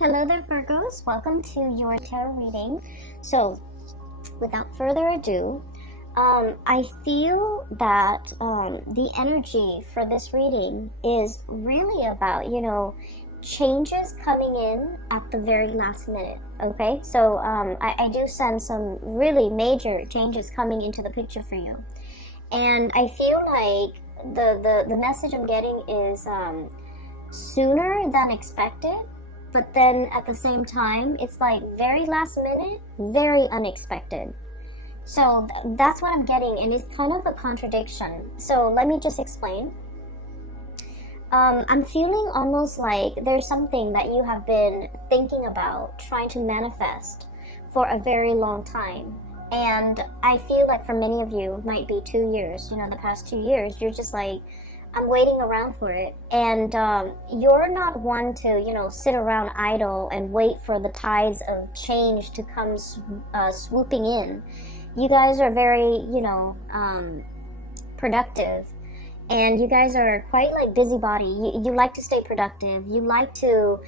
Hello there, Virgos. Welcome to your tarot reading. So, without further ado, I feel that the energy for this reading is really about, changes coming in at the very last minute. Okay, so I do sense some really major changes coming into the picture for you. And I feel like the message I'm getting is sooner than expected. But then at the same time, it's like very last minute, very unexpected. So that's what I'm getting, and it's kind of a contradiction. So let me just explain. I'm feeling almost like there's something that you have been thinking about, trying to manifest for a very long time. And I feel like for many of you, it might be 2 years, the past 2 years, you're just like, I'm waiting around for it. And you're not one to, sit around idle and wait for the tides of change to come swooping in. You guys are very, productive. And you guys are quite like busybody. You like to stay productive. You like to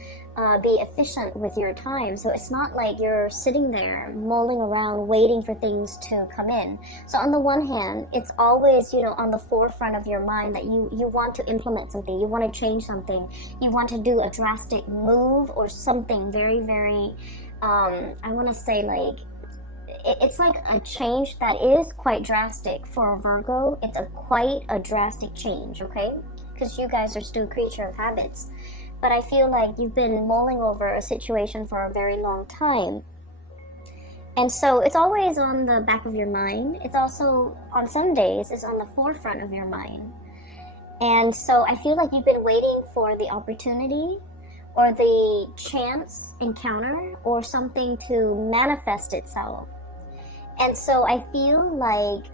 be efficient with your time. So it's not like you're sitting there mulling around waiting for things to come in. So on the one hand, it's always, on the forefront of your mind that you want to implement something. You want to change something. You want to do a drastic move or something very, very, I want to say like, it's like a change that is quite drastic for a Virgo. It's quite a drastic change, okay? Because you guys are still a creature of habits. But I feel like you've been mulling over a situation for a very long time. And so it's always on the back of your mind. It's also, on some days, it's on the forefront of your mind. And so I feel like you've been waiting for the opportunity or the chance encounter or something to manifest itself. And so I feel like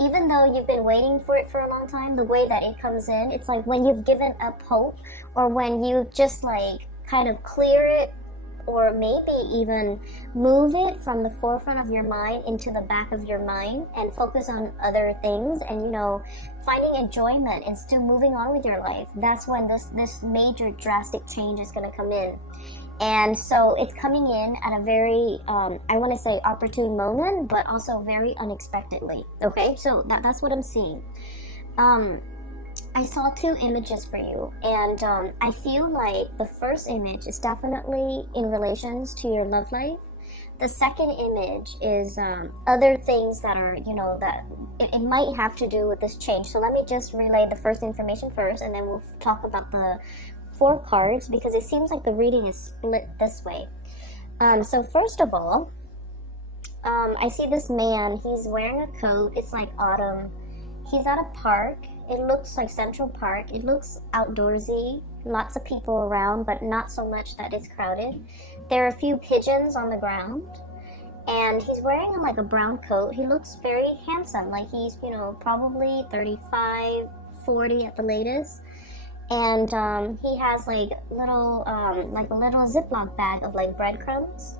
even though you've been waiting for it for a long time, the way that it comes in, it's like when you've given up hope or when you just like kind of clear it or maybe even move it from the forefront of your mind into the back of your mind and focus on other things and, finding enjoyment and still moving on with your life. That's when this major drastic change is going to come in. And so it's coming in at a very, I want to say opportune moment, but also very unexpectedly. Okay, so that's what I'm seeing. I saw 2 images for you, and I feel like the first image is definitely in relations to your love life. The second image is other things that are, that it might have to do with this change. So let me just relay the first information first, and then we'll talk about the 4 cards, because it seems like the reading is split this way. So first of all, I see this man. He's wearing a coat. It's like autumn. He's at a park. It looks like Central Park. It looks outdoorsy. Lots of people around, but not so much that it's crowded. There are a few pigeons on the ground. And he's wearing like a brown coat. He looks very handsome. Like he's, probably 35, 40 at the latest. And he has like a little Ziploc bag of like breadcrumbs.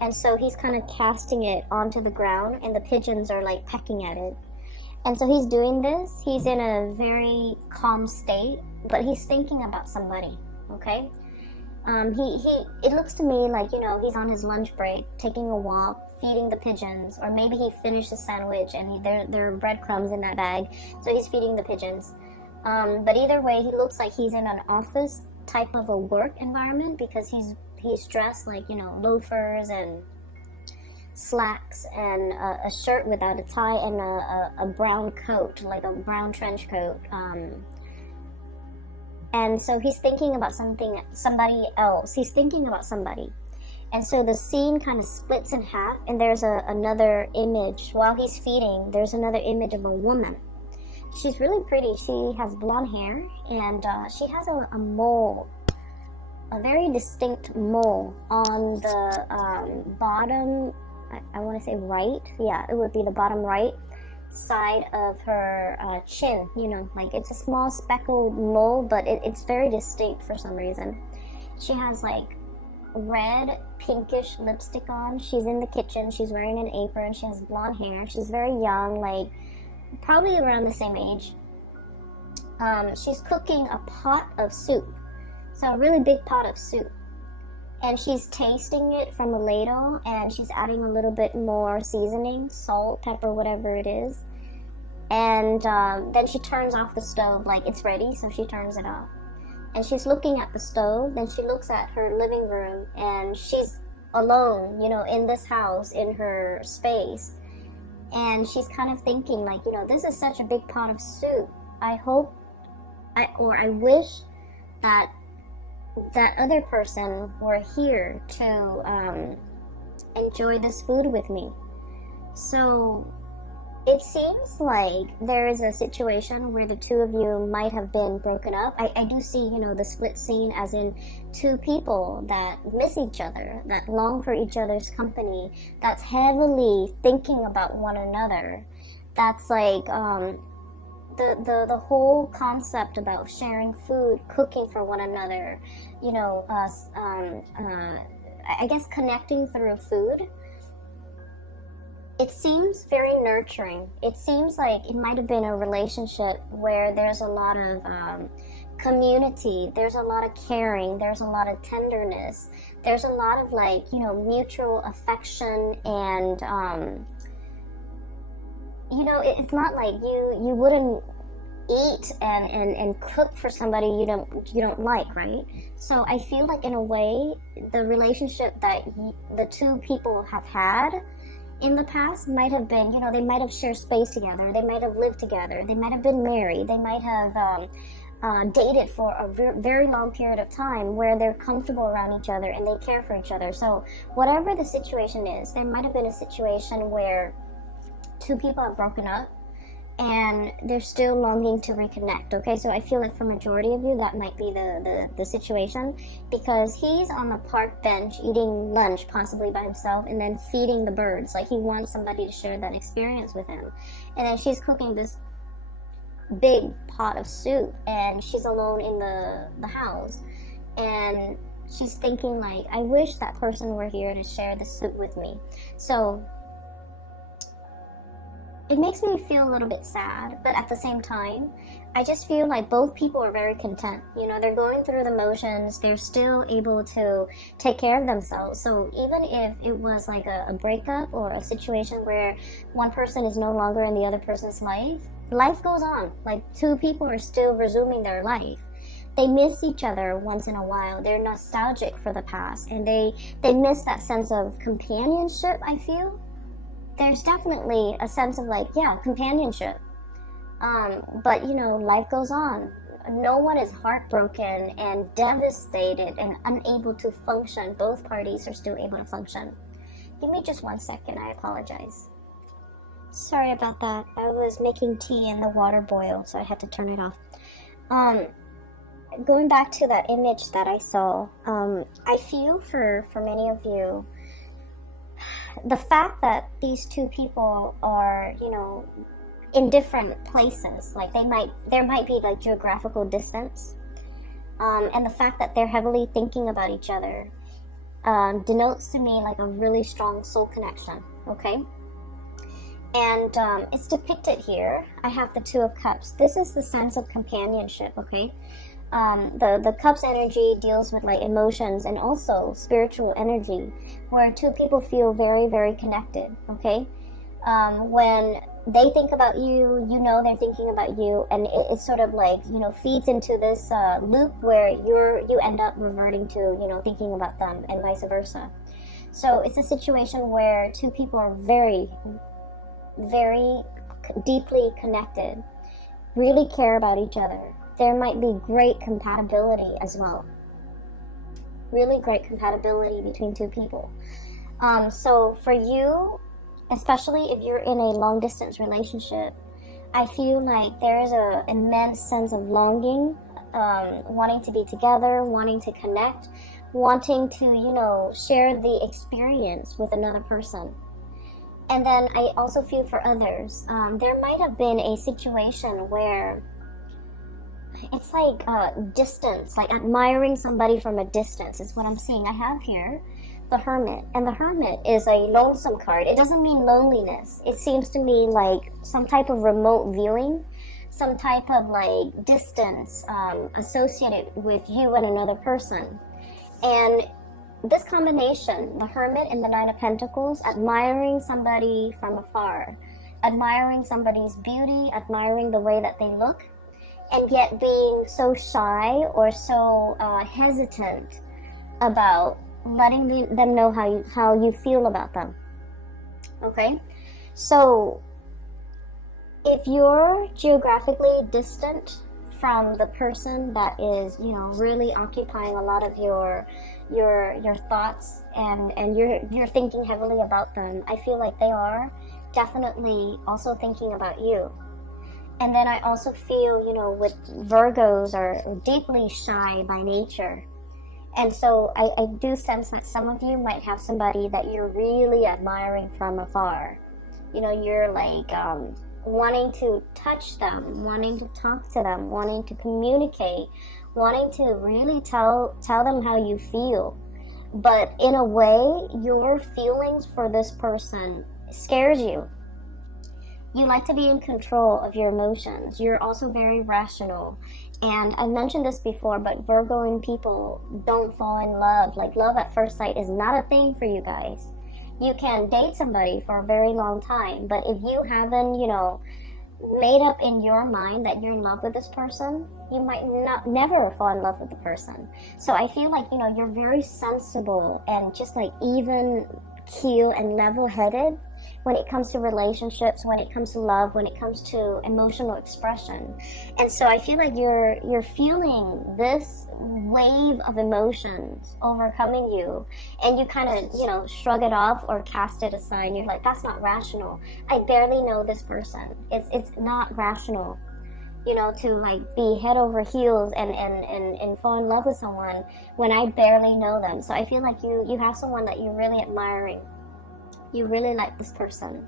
And so he's kind of casting it onto the ground, and the pigeons are like pecking at it. And so he's doing this. He's in a very calm state, but he's thinking about somebody. Okay. It looks to me like, he's on his lunch break, taking a walk, feeding the pigeons, or maybe he finished a sandwich and there are breadcrumbs in that bag, so he's feeding the pigeons. But either way, he looks like he's in an office type of a work environment, because he's dressed like, loafers and slacks and a shirt without a tie and a brown coat, like a brown trench coat. And so he's thinking about somebody else. He's thinking about somebody. And so the scene kind of splits in half, and there's another image. While he's feeding, there's another image of a woman. She's really pretty. She has blonde hair, and she has a mole, a very distinct mole on the bottom, I want to say right. Yeah, it would be the bottom right side of her chin. Like it's a small speckled mole, but it's very distinct for some reason. She has like red, pinkish lipstick on. She's in the kitchen. She's wearing an apron. She has blonde hair. She's very young, like probably around the same age. She's cooking a pot of soup. So a really big pot of soup. and she's tasting it from a ladle, and she's adding a little bit more seasoning, salt, pepper, whatever it is. And then she turns off the stove, like it's ready, so she turns it off. And she's looking at the stove, then she looks at her living room, and she's alone, you know, in this house, in her space. And she's kind of thinking, like, you know, this is such a big pot of soup. I wish that that other person were here to enjoy this food with me. So it seems like there is a situation where the two of you might have been broken up. I do see, you know, the split scene as in two people that miss each other, that long for each other's company, that's heavily thinking about one another. That's like the whole concept about sharing food, cooking for one another, you know, I guess connecting through food. It seems very nurturing. It seems like it might have been a relationship where there's a lot of community, there's a lot of caring, there's a lot of tenderness, there's a lot of, like, you know, mutual affection, and you know, it's not like you wouldn't eat and cook for somebody you don't like, right? So I feel like in a way the relationship that the two people have had in the past might have been, you know, they might have shared space together, they might have lived together, they might have been married, they might have dated for a very long period of time where they're comfortable around each other and they care for each other. So whatever the situation is, there might have been a situation where two people have broken up and they're still longing to reconnect, okay? So I feel like for majority of you, that might be the situation, because he's on the park bench eating lunch, possibly by himself, and then feeding the birds. Like, he wants somebody to share that experience with him. And then she's cooking this big pot of soup, and she's alone in the house. And she's thinking, like, I wish that person were here to share the soup with me. So it makes me feel a little bit sad, but at the same time, I just feel like both people are very content. You know, they're going through the motions, they're still able to take care of themselves. So even if it was like a breakup or a situation where one person is no longer in the other person's life, life goes on. Like, two people are still resuming their life. They miss each other once in a while. They're nostalgic for the past, and they miss that sense of companionship, I feel. There's definitely a sense of, like, yeah, companionship. But, you know, life goes on. No one is heartbroken and devastated and unable to function. Both parties are still able to function. Give me just 1 second. I apologize. Sorry about that. I was making tea and the water boiled, so I had to turn it off. Going back to that image that I saw, I feel for many of you, the fact that these two people are, you know, in different places, like there might be like geographical distance, and the fact that they're heavily thinking about each other denotes to me like a really strong soul connection, okay? And it's depicted here. I have the Two of Cups. This is the sense of companionship, okay? The Cups energy deals with like emotions and also spiritual energy, where two people feel very, very connected, okay? When they think about you, you know they're thinking about you, and it's sort of like, you know, feeds into this loop where you end up reverting to, you know, thinking about them, and vice versa. So it's a situation where two people are very, very deeply connected, really care about each other. There might be great compatibility as well. Really great compatibility between two people. So for you, especially if you're in a long distance relationship, I feel like there is an immense sense of longing, wanting to be together, wanting to connect, wanting to, you know, share the experience with another person. And then I also feel for others, there might have been a situation where it's like distance, like admiring somebody from a distance is what I'm seeing. I have here the Hermit, and the Hermit is a lonesome card. It doesn't mean loneliness. It seems to me like some type of remote viewing, some type of like distance associated with you and another person. And this combination, the Hermit and the Nine of Pentacles, admiring somebody from afar, admiring somebody's beauty, admiring the way that they look, and yet being so shy or so hesitant about letting them know how you feel about them. Okay, so if you're geographically distant from the person that is, you know, really occupying a lot of your thoughts, and you're thinking heavily about them, I feel like they are definitely also thinking about you. And then I also feel, you know, with Virgos are deeply shy by nature. And so I do sense that some of you might have somebody that you're really admiring from afar. You know, you're like wanting to touch them, wanting to talk to them, wanting to communicate, wanting to really tell them how you feel. But in a way, your feelings for this person scares you. You like to be in control of your emotions. You're also very rational. And I've mentioned this before, but Virgoing people don't fall in love. Like, love at first sight is not a thing for you guys. You can date somebody for a very long time, but if you haven't, you know, made up in your mind that you're in love with this person, you might never fall in love with the person. So I feel like, you know, you're very sensible and just like even keel and level-headed when it comes to relationships, when it comes to love, when it comes to emotional expression. And so I feel like you're feeling this wave of emotions overcoming you, and you kind of, you know, shrug it off or cast it aside. You're like, that's not rational. I barely know this person. It's not rational, you know, to like be head over heels and fall in love with someone when I barely know them. So I feel like you have someone that you're really admiring. You really like this person.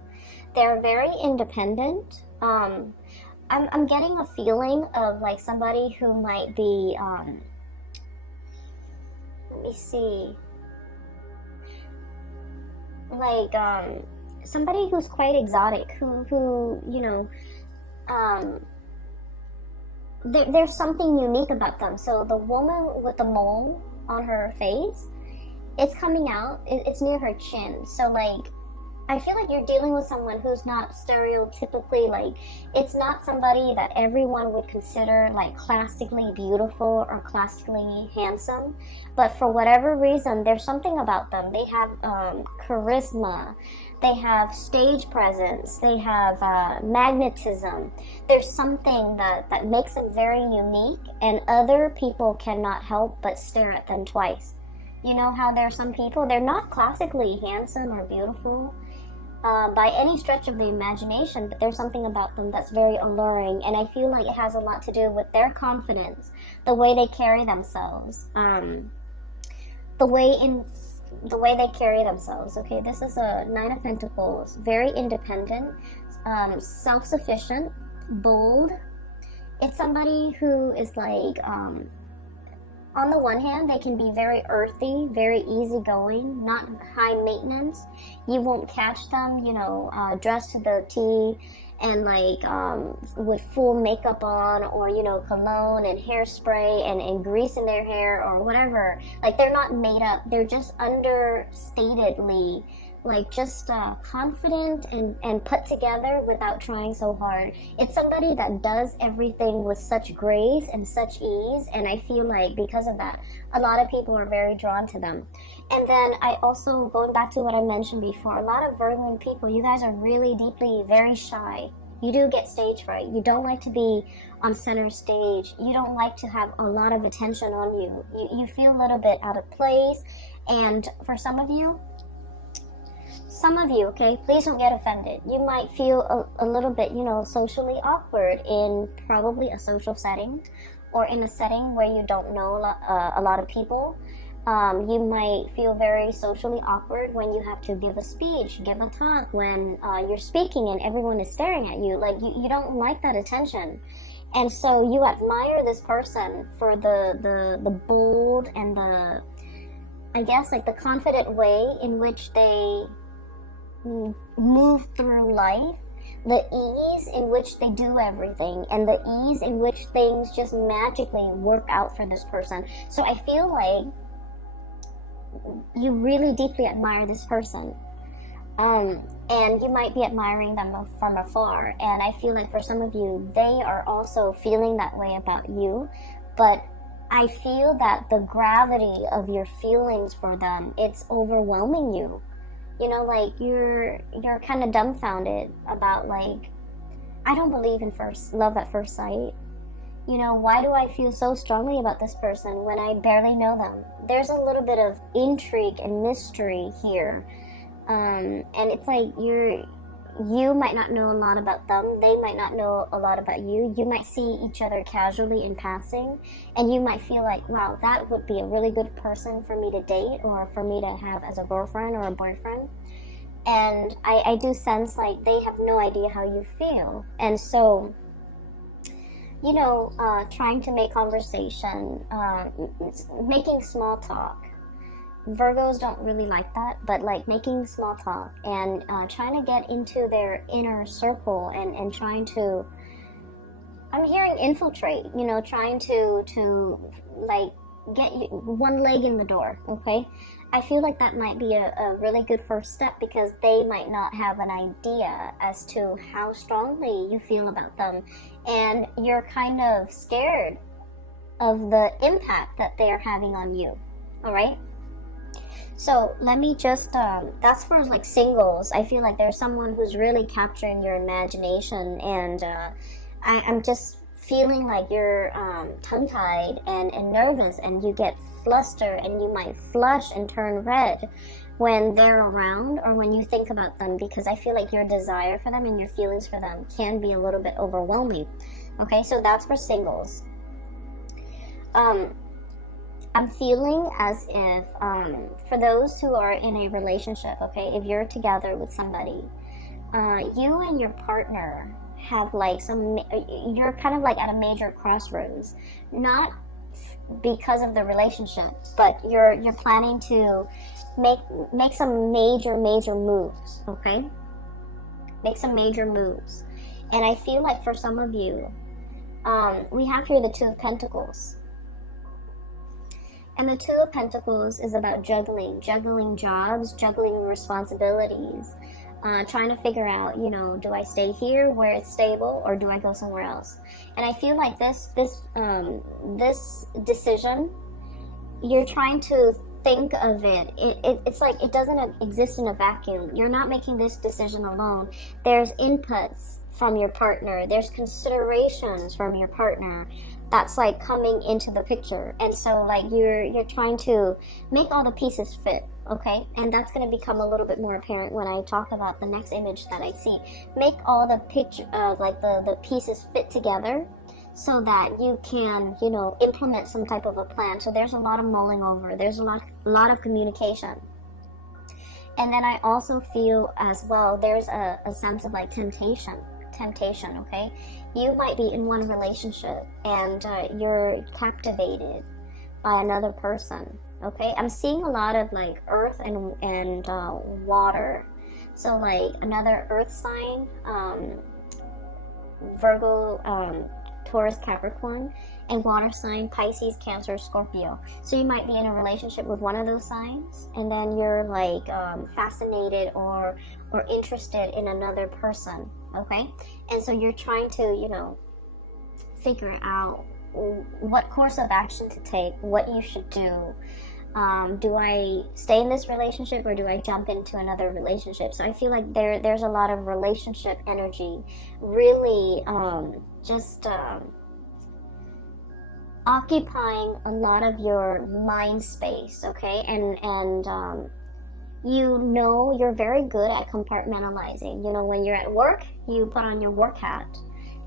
They're very independent. I'm getting a feeling of like somebody who might be, let me see, like somebody who's quite exotic, who you know, there's something unique about them. So the woman with the mole on her face, it's coming out, it's near her chin. So like, I feel like you're dealing with someone who's not stereotypically, like, it's not somebody that everyone would consider like classically beautiful or classically handsome, but for whatever reason, there's something about them. They have charisma, they have stage presence, they have magnetism. There's something that makes them very unique, and other people cannot help but stare at them twice. You know how there are some people, they're not classically handsome or beautiful by any stretch of the imagination, but there's something about them that's very alluring, and I feel like it has a lot to do with their confidence, the way they carry themselves, the way they carry themselves. Okay, this is a Nine of Pentacles, very independent, self-sufficient, bold. It's somebody who is like, on the one hand, they can be very earthy, very easygoing, not high maintenance. You won't catch them, you know, dressed to the T and like with full makeup on, or, you know, cologne and hairspray and grease in their hair or whatever. Like, they're not made up. They're just understatedly, like, just confident and put together without trying so hard. It's somebody that does everything with such grace and such ease, and I feel like because of that, a lot of people are very drawn to them. And then I also, going back to what I mentioned before, a lot of Virgo people, you guys are really deeply very shy. You do get stage fright. You don't like to be on center stage. You don't like to have a lot of attention on you. You feel a little bit out of place, and for some of you, okay, please don't get offended. You might feel a little bit, you know, socially awkward in probably a social setting, or in a setting where you don't know a lot of people. You might feel very socially awkward when you have to give a speech, give a talk, when you're speaking and everyone is staring at you. Like, you don't like that attention. And so you admire this person for the bold and the, I guess, like the confident way in which they move through life, the ease in which they do everything, and the ease in which things just magically work out for this person. So I feel like you really deeply admire this person. And you might be admiring them from afar. And I feel like for some of you, they are also feeling that way about you. But I feel that the gravity of your feelings for them, it's overwhelming you. You know, like you're kind of dumbfounded about, like, I don't believe in love at first sight. You know, why do I feel so strongly about this person when I barely know them? There's a little bit of intrigue and mystery here. And it's like you might not know a lot about them. They might not know a lot about you. You might see each other casually in passing, and you might feel like, wow, that would be a really good person for me to date or for me to have as a girlfriend or a boyfriend. And I do sense like they have no idea how you feel. And so, you know, trying to make conversation, making small talk. Virgos don't really like that, but like making small talk and trying to get into their inner circle and trying to, I'm hearing infiltrate, you know, trying to like get one leg in the door, okay? I feel like that might be a really good first step, because they might not have an idea as to how strongly you feel about them, and you're kind of scared of the impact that they're having on you, all right? So let me just, that's for like singles. I feel like there's someone who's really capturing your imagination, and I'm just feeling like you're tongue-tied and nervous, and you get flustered, and you might flush and turn red when they're around or when you think about them, because I feel like your desire for them and your feelings for them can be a little bit overwhelming. Okay, so that's for singles. I'm feeling as if, for those who are in a relationship, okay, if you're together with somebody, you and your partner have like you're kind of like at a major crossroads, not because of the relationship, but you're planning to make some major moves, okay? Make some major moves. And I feel like for some of you, we have here the Two of Pentacles. And the Two of Pentacles is about juggling jobs, juggling responsibilities, trying to figure out, you know, do I stay here where it's stable, or do I go somewhere else? And I feel like this decision, you're trying to think of it. It's like it doesn't exist in a vacuum. You're not making this decision alone. There's inputs from your partner. There's considerations from your partner that's like coming into the picture. And so like you're trying to make all the pieces fit, okay? And that's going to become a little bit more apparent when I talk about the next image that I see. Make all the picture like the pieces fit together so that you can, you know, implement some type of a plan. So there's a lot of mulling over. There's a lot of communication. And then I also feel as well, there's a sense of like temptation, okay? You might be in one relationship and you're captivated by another person, okay? I'm seeing a lot of like earth and water. So like another earth sign, Virgo, Taurus, Capricorn, and water sign, Pisces, Cancer, Scorpio. So you might be in a relationship with one of those signs, and then you're like fascinated or interested in another person, okay? And so you're trying to, you know, figure out what course of action to take, what you should do. Do I stay in this relationship or do I jump into another relationship? So I feel like there's a lot of relationship energy, really occupying a lot of your mind space, okay? And you know, you're very good at compartmentalizing. You know, when you're at work, you put on your work hat,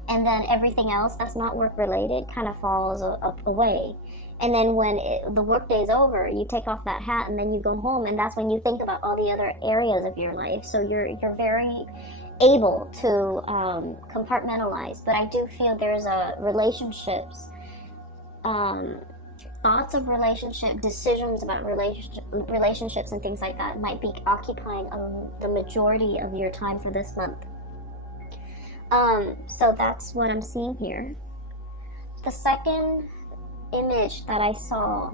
and then everything else that's not work related kind of falls away. And then when the work day's over, you take off that hat and then you go home, and that's when you think about all the other areas of your life. So you're very able to compartmentalize. But I do feel there's relationships, thoughts of relationship, decisions about relationships and things like that might be occupying the majority of your time for this month. So that's what I'm seeing here. The second image that I saw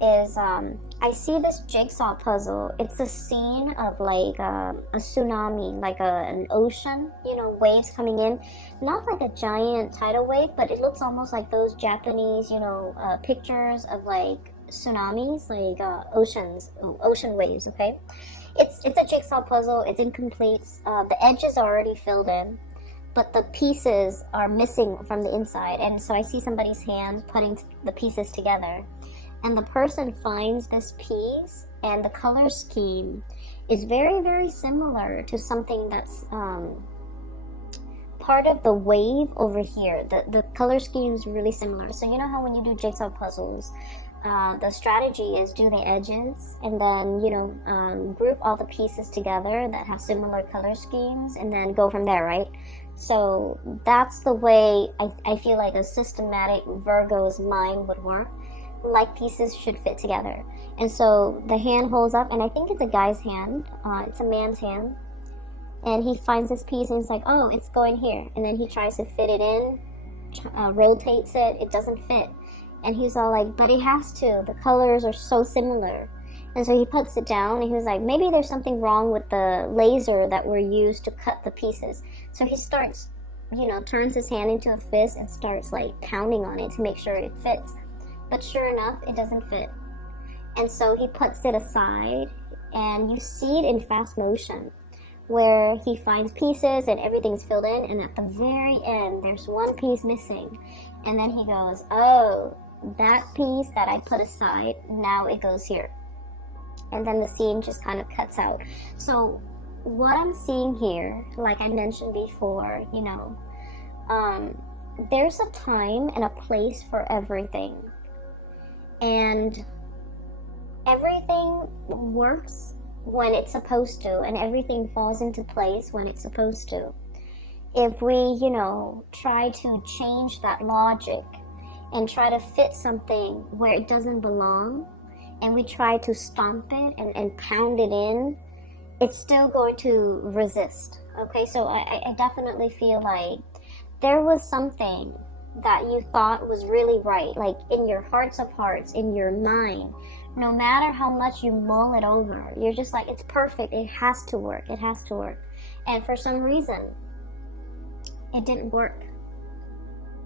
is I see this jigsaw puzzle. It's a scene of like a tsunami, like an ocean, you know, waves coming in. Not like a giant tidal wave, but it looks almost like those Japanese, you know, pictures of like tsunamis, like ocean waves, okay? It's a jigsaw puzzle. It's incomplete. The edges are already filled in, but the pieces are missing from the inside. And so I see somebody's hand putting the pieces together. And the person finds this piece, and the color scheme is very, very similar to something that's part of the wave over here. The color scheme is really similar. So you know how when you do jigsaw puzzles, the strategy is do the edges and then, you know, group all the pieces together that have similar color schemes and then go from there, right? So that's the way I feel like a systematic Virgo's mind would work. Like pieces should fit together. And so the hand holds up, and I think it's a guy's hand. It's a man's hand. And he finds this piece and he's like, oh, it's going here. And then he tries to fit it in, rotates it. It doesn't fit. And he's all like, but it has to. The colors are so similar. And so he puts it down, and he was like, maybe there's something wrong with the laser that were used to cut the pieces. So he starts, you know, turns his hand into a fist and starts like pounding on it to make sure it fits. But sure enough, it doesn't fit. And so he puts it aside, and you see it in fast motion, where he finds pieces and everything's filled in, and at the very end, there's one piece missing. And then he goes, oh, that piece that I put aside, now it goes here. And then the scene just kind of cuts out. So what I'm seeing here, like I mentioned before, you know, there's a time and a place for everything. And everything works when it's supposed to, and everything falls into place when it's supposed to. If we, you know, try to change that logic and try to fit something where it doesn't belong, and we try to stomp it and pound it in, it's still going to resist. Okay, so I definitely feel like there was something that you thought was really right, like in your hearts of hearts, in your mind. No matter how much you mull it over, you're just like, it's perfect, it has to work, it has to work. And for some reason, it didn't work.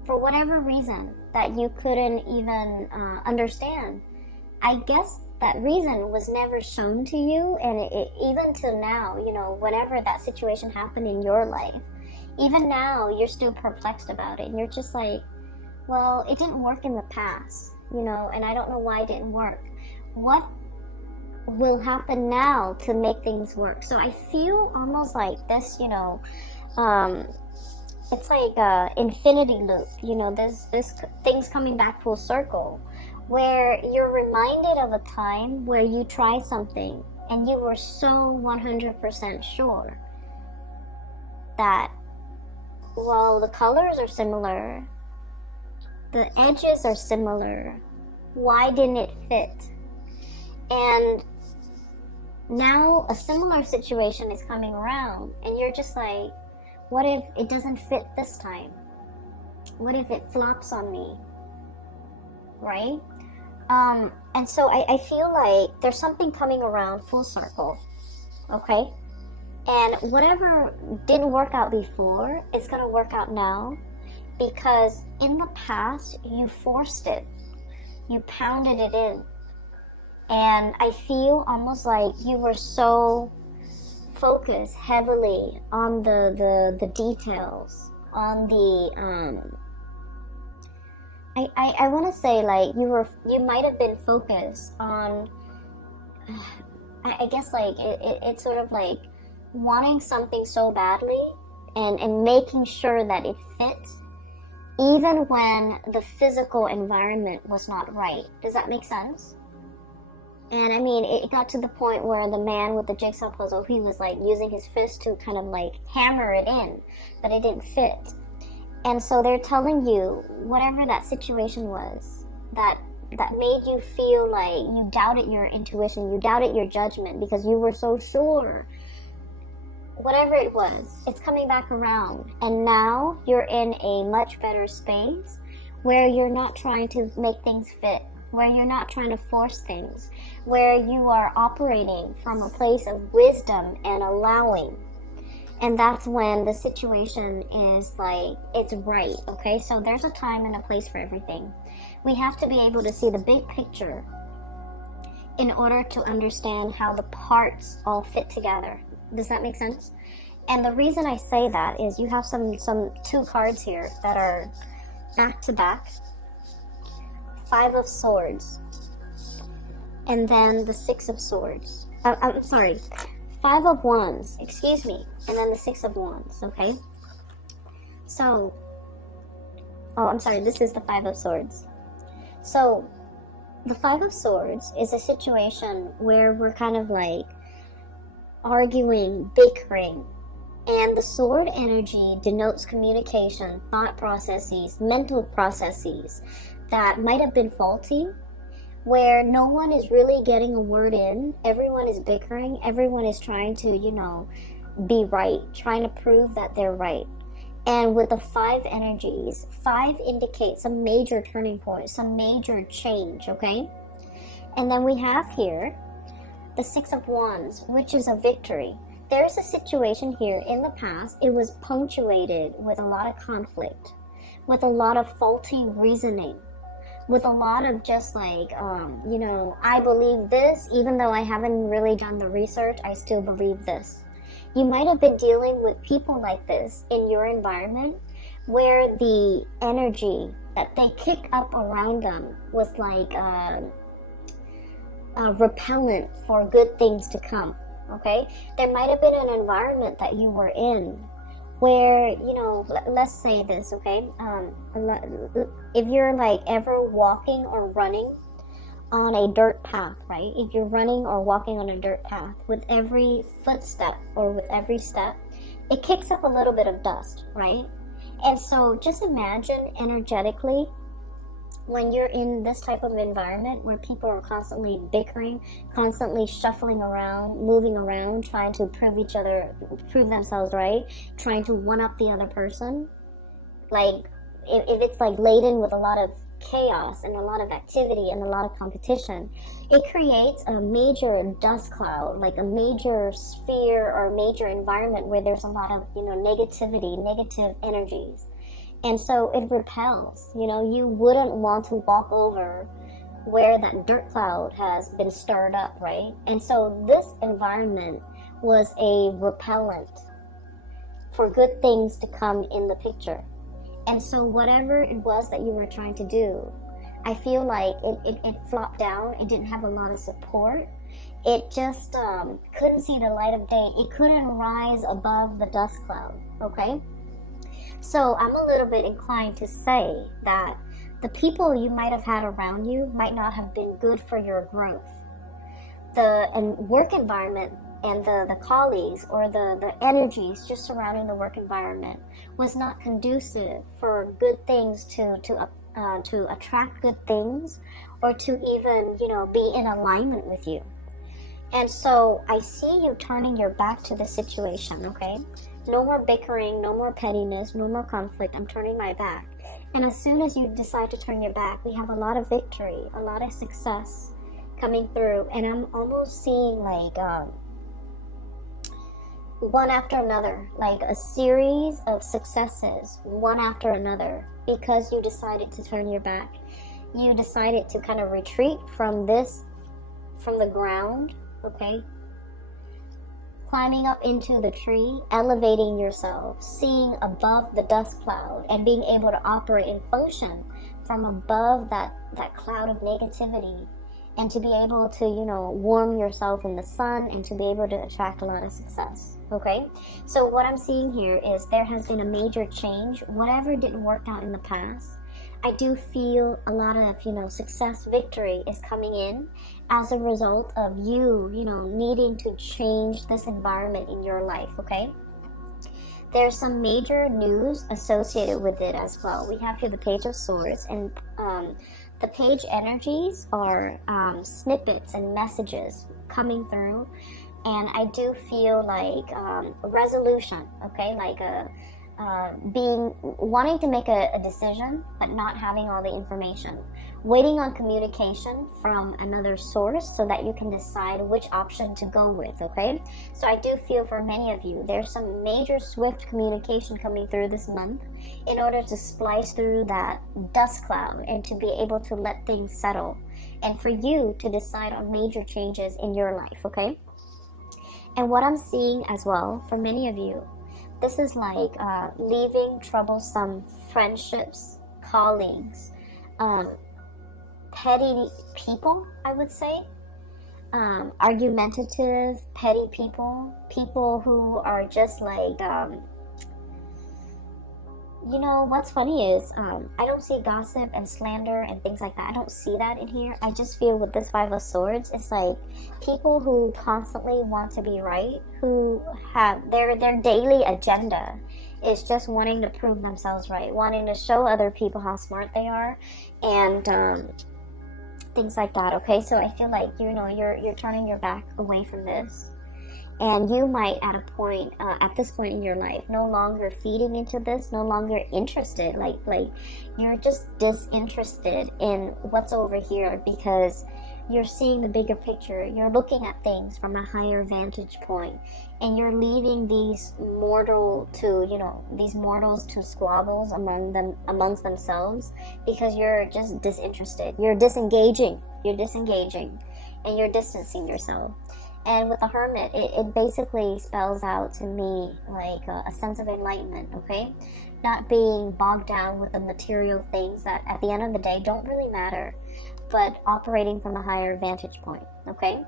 For whatever reason that you couldn't even understand. I guess that reason was never shown to you, and even till now, you know, whenever that situation happened in your life, even now, you're still perplexed about it. And you're just like, well, it didn't work in the past, you know, and I don't know why it didn't work. What will happen now to make things work? So I feel almost like this, you know, it's like a infinity loop, you know, this things coming back full circle, where you're reminded of a time where you tried something and you were so 100% sure that, well, the colors are similar, the edges are similar, why didn't it fit? And now a similar situation is coming around, and you're just like, what if it doesn't fit this time? What if it flops on me? Right? And so I feel like there's something coming around full circle, okay? And whatever didn't work out before, it's going to work out now, because in the past, you forced it. You pounded it in. And I feel almost like you were so focused heavily on the details, on the, I want to say like you might have been focused on, I guess like it's sort of like wanting something so badly and making sure that it fits, even when the physical environment was not right. Does that make sense? And I mean, it got to the point where the man with the jigsaw puzzle, he was like using his fist to kind of like hammer it in, but it didn't fit. And so they're telling you, whatever that situation was, that made you feel like you doubted your intuition, you doubted your judgment because you were so sure. Whatever it was, it's coming back around. And now you're in a much better space where you're not trying to make things fit where you're not trying to force things, where you are operating from a place of wisdom and allowing. And that's when the situation is like, it's right, okay? So there's a time and a place for everything. We have to be able to see the big picture in order to understand how the parts all fit together. Does that make sense? And the reason I say that is you have some two cards here that are back to back. 5 of Swords. And then the 6 of Swords. I'm sorry. 5 of Wands. Excuse me. And then the 6 of Wands. Okay? So. Oh, I'm sorry. This is the 5 of Swords. So, the 5 of Swords is a situation where we're kind of like arguing, bickering. And the sword energy denotes communication, thought processes, mental processes that might have been faulty, where no one is really getting a word in. Everyone is bickering. Everyone is trying to, be right, trying to prove that they're right. And with the 5 energies, 5 indicates a major turning point, some major change, okay? And then we have here the 6 of Wands, which is a victory. There's a situation here in the past, it was punctuated with a lot of conflict, with a lot of faulty reasoning, with a lot of just like, I believe this, even though I haven't really done the research, I still believe this. You might have been dealing with people like this in your environment, where the energy that they kick up around them was like repellent for good things to come. Okay, there might have been an environment that you were in where, let's say this, okay, if you're like ever walking or running on a dirt path, right? If you're running or walking on a dirt path, with every footstep or with every step, it kicks up a little bit of dust, right? And so just imagine energetically when you're in this type of environment where people are constantly bickering, constantly shuffling around, moving around, trying to prove themselves right, trying to one up the other person. Like, if it's like laden with a lot of chaos and a lot of activity and a lot of competition, it creates a major dust cloud, like a major sphere or major environment where there's a lot of, negativity, negative energies. And so it repels, you wouldn't want to walk over where that dirt cloud has been stirred up, right? And so this environment was a repellent for good things to come in the picture. And so whatever it was that you were trying to do, I feel like it flopped down. It didn't have a lot of support. It just couldn't see the light of day. It couldn't rise above the dust cloud, okay? So I'm a little bit inclined to say that the people you might have had around you might not have been good for your growth. The work environment and the colleagues or the energies just surrounding the work environment was not conducive for good things to attract good things, or to even, be in alignment with you. And so I see you turning your back to the situation, okay? No more bickering, no more pettiness, no more conflict. I'm turning my back. And as soon as you decide to turn your back, we have a lot of victory, a lot of success coming through. And I'm almost seeing like one after another, like a series of successes, one after another, because you decided to turn your back. You decided to kind of retreat from the ground, okay? Climbing up into the tree, elevating yourself, seeing above the dust cloud, and being able to operate and function from above that cloud of negativity, and to be able to, warm yourself in the sun, and to be able to attract a lot of success, okay? So what I'm seeing here is there has been a major change. Whatever didn't work out in the past, I do feel a lot of, success, victory is coming in as a result of you, needing to change this environment in your life, okay? There's some major news associated with it as well. We have here the Page of Swords, and the page energies are snippets and messages coming through, and I do feel like a resolution, okay? Like wanting to make a decision, but not having all the information. Waiting on communication from another source so that you can decide which option to go with, okay? So I do feel for many of you, there's some major swift communication coming through this month in order to splice through that dust cloud and to be able to let things settle. And for you to decide on major changes in your life, okay? And what I'm seeing as well, for many of you, this is like leaving troublesome friendships, colleagues, petty people, I would say. Argumentative, petty people. People who are just like, you know, what's funny is I don't see gossip and slander and things like that. I don't see that in here. I just feel with this Five of Swords, it's like people who constantly want to be right, who have their daily agenda is just wanting to prove themselves right, wanting to show other people how smart they are, and things like that. Okay, so I feel like, you know, you're turning your back away from this. And you might at this point in your life, no longer feeding into this, no longer interested, like you're just disinterested in what's over here because you're seeing the bigger picture. You're looking at things from a higher vantage point, and you're leaving these mortals to squabbles amongst themselves because you're just disinterested. You're disengaging, and you're distancing yourself. And with the Hermit, it basically spells out to me like a sense of enlightenment, okay? Not being bogged down with the material things that at the end of the day don't really matter, but operating from a higher vantage point, okay?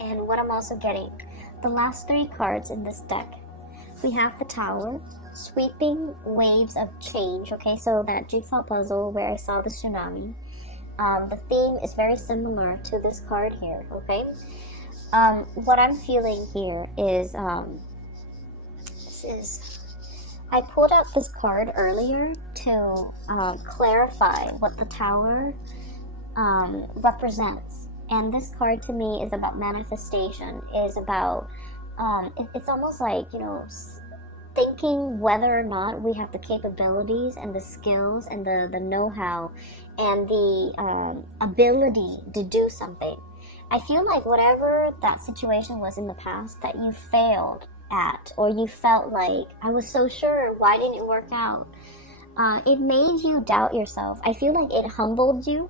And what I'm also getting, the last three cards in this deck, we have the Tower, sweeping waves of change, okay? So that jigsaw puzzle where I saw the tsunami, the theme is very similar to this card here, okay? What I'm feeling here is, I pulled out this card earlier to clarify what the Tower represents. And this card to me is about manifestation, is about, it's almost like, you know, thinking whether or not we have the capabilities and the skills and the know-how and the ability to do something. I feel like whatever that situation was in the past that you failed at, or you felt like, I was so sure, why didn't it work out? It made you doubt yourself. I feel like it humbled you,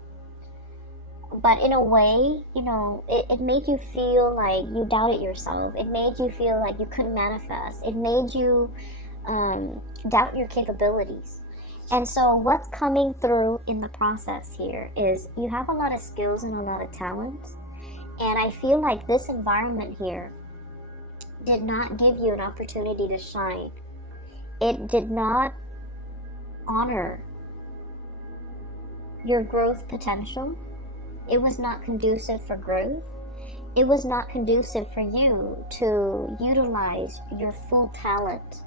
but in a way, you know, it made you feel like you doubted yourself. It made you feel like you couldn't manifest. It made you doubt your capabilities. And so what's coming through in the process here is you have a lot of skills and a lot of talents. And I feel like this environment here did not give you an opportunity to shine. It did not honor your growth potential. It was not conducive for growth. It was not conducive for you to utilize your full talent,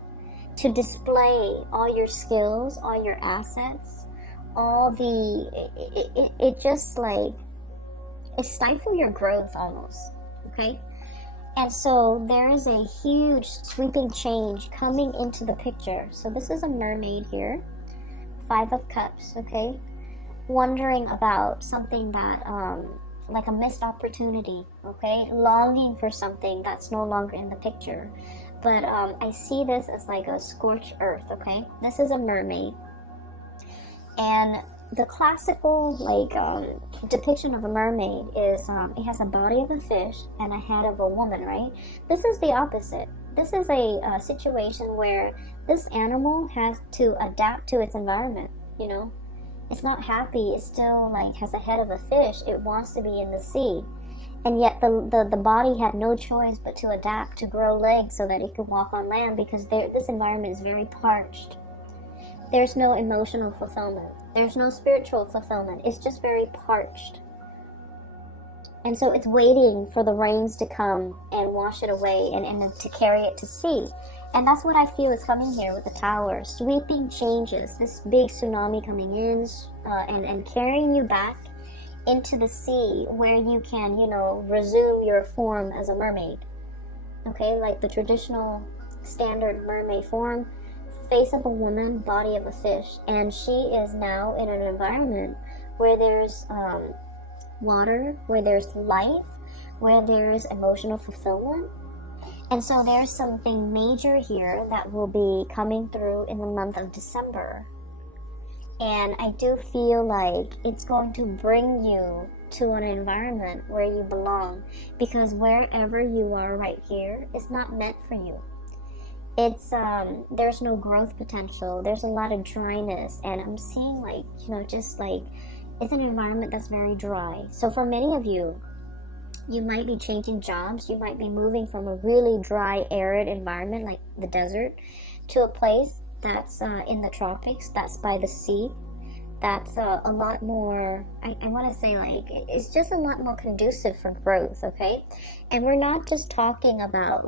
to display all your skills, all your assets, it just like, it stifles your growth almost, okay? And so there is a huge sweeping change coming into the picture. So this is a mermaid here, 5 of Cups, okay? Wondering about something that, like a missed opportunity, okay? Longing for something that's no longer in the picture. But I see this as like a scorched earth, okay? This is a mermaid. And the classical depiction of a mermaid is it has a body of a fish and a head of a woman, right? This is the opposite. This is a situation where this animal has to adapt to its environment, you know? It's not happy. It's still like has a head of a fish. It wants to be in the sea. And yet the body had no choice but to adapt, to grow legs so that it could walk on land, because this environment is very parched. There's no emotional fulfillment. There's no spiritual fulfillment. It's just very parched. And so it's waiting for the rains to come and wash it away and to carry it to sea. And that's what I feel is coming here with the Tower. Sweeping changes. This big tsunami coming in and carrying you back into the sea where you can, you know, resume your form as a mermaid. Okay, like the traditional standard mermaid form. face of a woman, body of a fish, and she is now in an environment where there's water, where there's life, where there's emotional fulfillment. And so there's something major here that will be coming through in the month of December. And I do feel like it's going to bring you to an environment where you belong, because wherever you are right here is not meant for you. It's there's no growth potential. There's a lot of dryness, and I'm seeing like, just like it's an environment that's very dry. So for many of you, you might be changing jobs. You might be moving from a really dry, arid environment like the desert to a place that's in the tropics, that's by the sea, that's a lot more, I want to say, like, it's just a lot more conducive for growth, okay? And we're not just talking about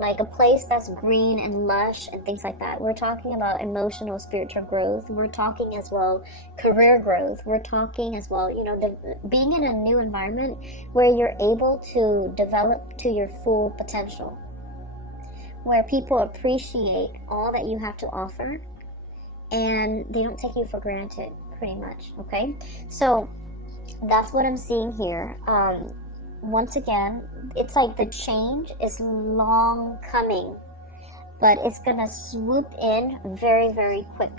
like a place that's green and lush and things like that. We're talking about emotional, spiritual growth. We're talking as well career growth. We're talking as well, being in a new environment where you're able to develop to your full potential, where people appreciate all that you have to offer and they don't take you for granted, pretty much, okay? So that's what I'm seeing here. Once again, it's like the change is long coming, but it's gonna swoop in very, very quick.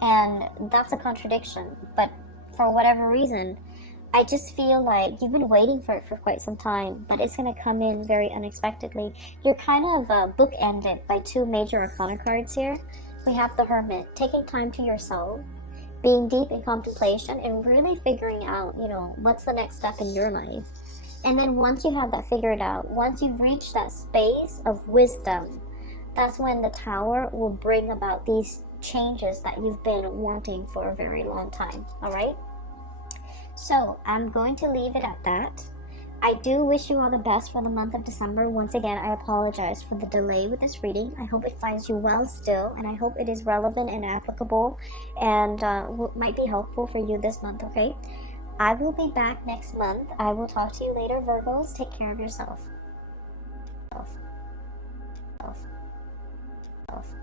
And that's a contradiction, but for whatever reason, I just feel like you've been waiting for it for quite some time, but it's gonna come in very unexpectedly. You're kind of bookended by two major arcana cards here. We have the Hermit, taking time to yourself, being deep in contemplation and really figuring out, what's the next step in your life. And then once you have that figured out, once you've reached that space of wisdom, that's when the Tower will bring about these changes that you've been wanting for a very long time, all right? So I'm going to leave it at that. I do wish you all the best for the month of December. Once again, I apologize for the delay with this reading. I hope it finds you well still, and I hope it is relevant and applicable and might be helpful for you this month, okay? I will be back next month. I will talk to you later, Virgos. Take care of yourself.